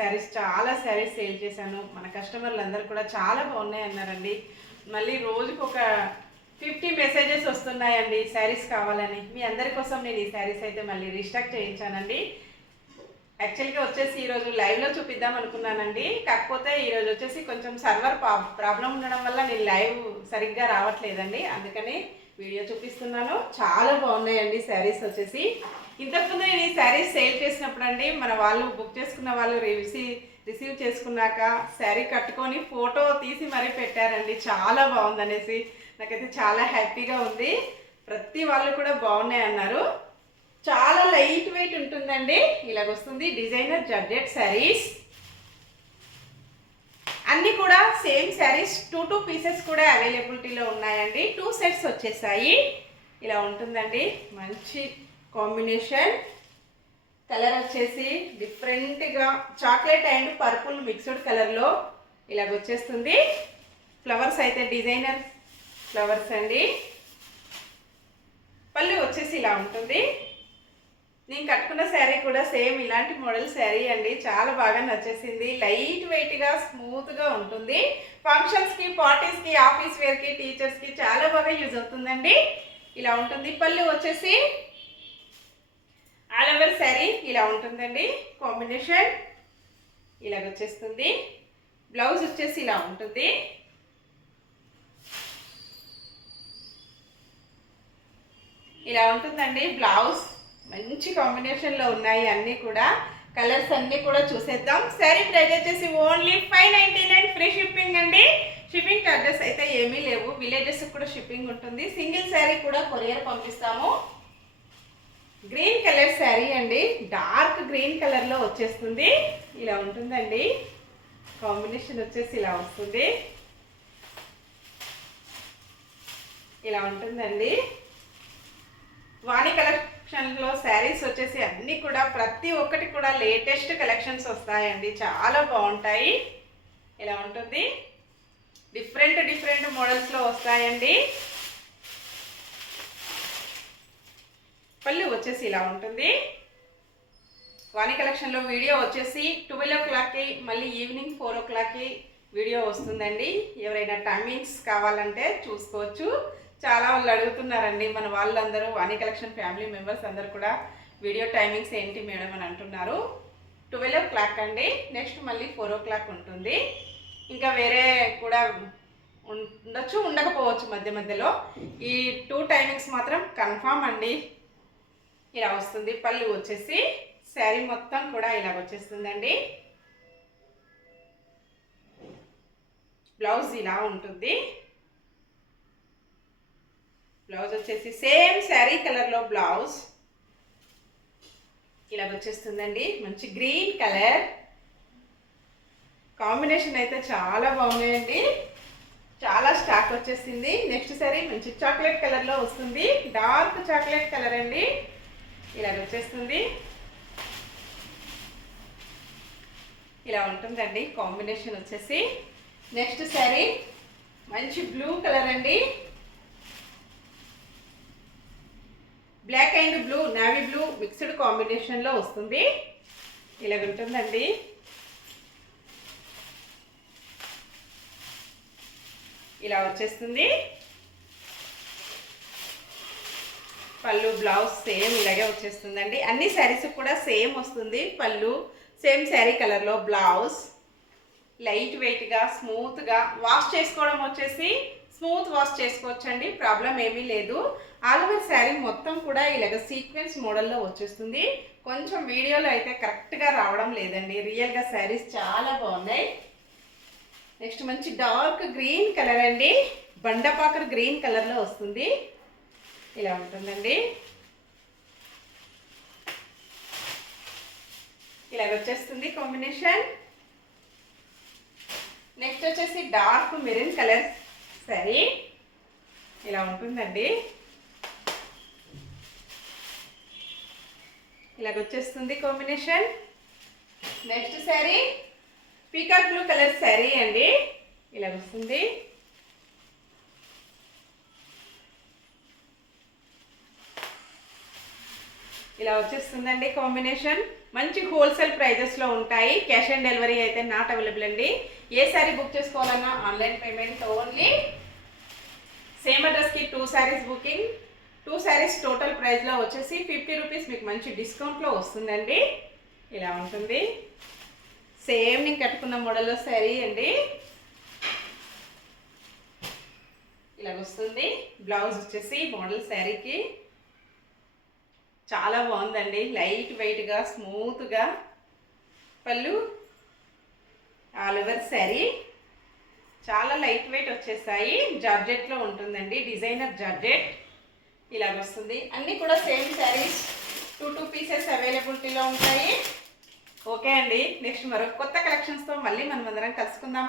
శారీస్ చాలా శారీస్ సేల్ చేశాను. మన కస్టమర్లు అందరూ కూడా చాలా బాగున్నాయి అన్నారండి. మళ్ళీ రోజుకు ఒక 50 మెసేజెస్ వస్తున్నాయండి శారీస్ కావాలని. మీ అందరి కోసం నేను ఈ శారీస్ అయితే మళ్ళీ రీస్టాక్ చేయించానండి. యాక్చువల్గా వచ్చేసి ఈరోజు లైవ్లో చూపిద్దాం అనుకున్నానండి. కాకపోతే ఈరోజు వచ్చేసి కొంచెం సర్వర్ ప్రాబ్లం ఉండడం వల్ల నేను లైవ్ సరిగ్గా రావట్లేదండి. అందుకని వీడియో చూపిస్తున్నాను. చాలా బాగున్నాయండి శారీస్ వచ్చేసి. ఇంతకుముందు నేను ఈ శారీస్ సేల్ చేసినప్పుడు అండి మన వాళ్ళు బుక్ చేసుకున్న వాళ్ళు రిసీవ్ చేసుకున్నాక శారీ కట్టుకొని ఫోటో తీసి మరీ పెట్టారండి. చాలా బాగుందనేసి నాకైతే చాలా హ్యాపీగా ఉంది. ప్రతి వాళ్ళు కూడా బాగున్నాయి అన్నారు. చాలా లైట్ వెయిట్ ఉంటుందండి. ఇలాగొస్తుంది డిజైనర్ జార్జెట్ శారీస్. అన్నీ కూడా సేమ్ శారీస్ 2 పీసెస్ కూడా అవైలబిలిటీలో ఉన్నాయండి. 2 సెట్స్ వచ్చేసాయి. ఇలా ఉంటుందండి. మంచి కాంబినేషన్. కలర్ వచ్చేసి డిఫరెంట్గా చాక్లెట్ అండ్ పర్పుల్ మిక్స్డ్ కలర్లో ఇలాగొచ్చేస్తుంది. ఫ్లవర్స్ అయితే డిజైనర్ ఫ్లవర్స్ అండి. పళ్ళు వచ్చేసి ఇలా ఉంటుంది. నేను కట్టుకున్న శారీ కూడా సేమ్ ఇలాంటి మోడల్ శారీ అండి. చాలా బాగా నచ్చేసింది. లైట్ వెయిట్గా స్మూత్గా ఉంటుంది. ఫంక్షన్స్కి, పార్టీస్కి, ఆఫీస్ వేర్కి, టీచర్స్కి చాలా బాగా యూజ్ అవుతుందండి. ఇలా ఉంటుంది. పళ్ళు వచ్చేసి ఆల్ ఓవర్ శారీ ఇలా ఉంటుందండి. కాంబినేషన్ ఇలాగొచ్చేస్తుంది. బ్లౌజ్ వచ్చేసి ఇలా ఉంటుంది. ఇలా ఉంటుందండి బ్లౌజ్. మంచి కాంబినేషన్లో ఉన్నాయి అన్నీ కూడా. కలర్స్ అన్నీ కూడా చూసేద్దాం. శారీ ప్రైస్ వచ్చేసి ఓన్లీ 599 ఫ్రీ షిప్పింగ్ అండి. షిప్పింగ్ చార్జెస్ అయితే ఏమీ లేవు. విలేజెస్ కూడా షిప్పింగ్ ఉంటుంది. సింగిల్ శారీ కూడా కొరియర్ పంపిస్తాము. గ్రీన్ కలర్ శారీ అండి. డార్క్ గ్రీన్ కలర్లో వచ్చేస్తుంది. ఇలా ఉంటుందండి. కాంబినేషన్ వచ్చేసి ఇలా వస్తుంది. ఇలా ఉంటుందండి. వాణి కలెక్షన్లో శారీస్ వచ్చేసి అన్నీ కూడా ప్రతి ఒక్కటి కూడా లేటెస్ట్ కలెక్షన్స్ వస్తాయండి. చాలా బాగుంటాయి. ఇలా ఉంటుంది. డిఫరెంట్ మోడల్స్లో వస్తాయండి. పళ్ళు వచ్చేసి ఇలా ఉంటుంది. వాణి కలెక్షన్లో వీడియో వచ్చేసి 12 o'clockకి మళ్ళీ ఈవినింగ్ 4 o'clockకి వీడియో వస్తుందండి. ఎవరైనా టైమింగ్స్ కావాలంటే చూసుకోవచ్చు. చాలా వాళ్ళు అడుగుతున్నారండి మన వాళ్ళందరూ. వాణి కలెక్షన్ ఫ్యామిలీ మెంబర్స్ అందరూ కూడా వీడియో టైమింగ్స్ ఏంటి మేడం అని అంటున్నారు. 12 o'clock అండి. నెక్స్ట్ మళ్ళీ 4 o'clock ఉంటుంది. ఇంకా వేరే కూడా ఉండొచ్చు, ఉండకపోవచ్చు మధ్య మధ్యలో. ఈ 2 టైమింగ్స్ మాత్రం కన్ఫామ్ అండి. ఇలా వస్తుంది. పళ్ళు వచ్చేసి శారీ మొత్తం కూడా ఇలా వచ్చేస్తుందండి. బ్లౌజ్ ఇలా ఉంటుంది. బ్లౌజ్ వచ్చేసి సేమ్ శారీ కలర్లో బ్లౌజ్ ఇలా వచ్చేస్తుందండి. మంచి గ్రీన్ కలర్ కాంబినేషన్ అయితే చాలా బాగున్నాయండి. చాలా స్టాక్ వచ్చేసింది. నెక్స్ట్ శారీ మంచి చాక్లెట్ కలర్లో వస్తుంది. డార్క్ చాక్లెట్ కలర్ అండి. ఇలా వచ్చేస్తుంది. ఇలా ఉంటుందండి కాంబినేషన్ వచ్చేసి. నెక్స్ట్ శారీ మంచి బ్లూ కలర్ అండి. Black and blue, navy blue mixed కాంబినేషన్లో వస్తుంది. ఇలా ఉంటుందండి. ఇలా వచ్చేస్తుంది. పళ్ళు బ్లౌజ్ సేమ్ ఇలాగే వచ్చేస్తుందండి. అన్ని శారీస్ కూడా సేమ్ వస్తుంది. పళ్ళు సేమ్ శారీ కలర్లో బ్లౌజ్. లైట్ వెయిట్గా స్మూత్గా వాష్ చేసుకోవడం వచ్చేసి స్మూత్ వాష్ చేసుకోవచ్చండి. ప్రాబ్లం ఏమీ లేదు. ఆల్ ఓవర్ శారీ మొత్తం కూడా ఇలాగ సీక్వెన్స్ మోడల్లో వచ్చేస్తుంది. కొంచెం వీడియోలో అయితే కరెక్ట్గా రావడం లేదండి. రియల్గా శారీస్ చాలా బాగున్నాయి. నెక్స్ట్ మంచి డార్క్ గ్రీన్ కలర్ అండి. బండపాకర్ గ్రీన్ కలర్లో వస్తుంది. ఇలా ఉంటుందండి. ఇలా వచ్చేస్తుంది కాంబినేషన్. నెక్స్ట్ వచ్చేసి డార్క్ మెరూన్ కలర్ శారీ. ఇలా ఉంటుందండి. ఇలాగ వచ్చేస్తుంది combination. Next sari peacock blue colour sari అండి. ఇలా వస్తుంది. ఇలా వచ్చేస్తుందండి కాంబినేషన్. మంచి హోల్సేల్ ప్రైజెస్లో ఉంటాయి. క్యాష్ ఆన్ డెలివరీ అయితే నాట్ అవైలబుల్ అండి. ఏ శారీ బుక్ చేసుకోవాలన్నా ఆన్లైన్ పేమెంట్ ఓన్లీ. సేమ్ అడ్రస్కి 2 శారీస్ బుకింగ్. 2 శారీస్ టోటల్ ప్రైస్లో వచ్చేసి 50 రూపీస్ మీకు మంచి డిస్కౌంట్లో వస్తుందండి. ఇలా ఉంటుంది. సేమ్ నేను కట్టుకున్న మోడల్లో శారీ అండి. ఇలాగ వస్తుంది. బ్లౌజ్ వచ్చేసి మోడల్ శారీకి చాలా బాగుందండి. లైట్ వెయిట్గా స్మూత్గా పళ్ళు ఆల్ ఓవర్ శారీ చాలా లైట్ వెయిట్ వచ్చేస్తాయి. జార్జెట్లో ఉంటుందండి, డిజైనర్ జార్జెట్. ఇలాగ వస్తుంది. అన్నీ కూడా సేమ్ శారీస్ 2 పీసెస్ అవైలబిలిటీలో ఉంటాయి. ఓకే అండి, నెక్స్ట్ మరొక కొత్త కలెక్షన్స్తో మళ్ళీ మనం అందరం కలుసుకుందాము.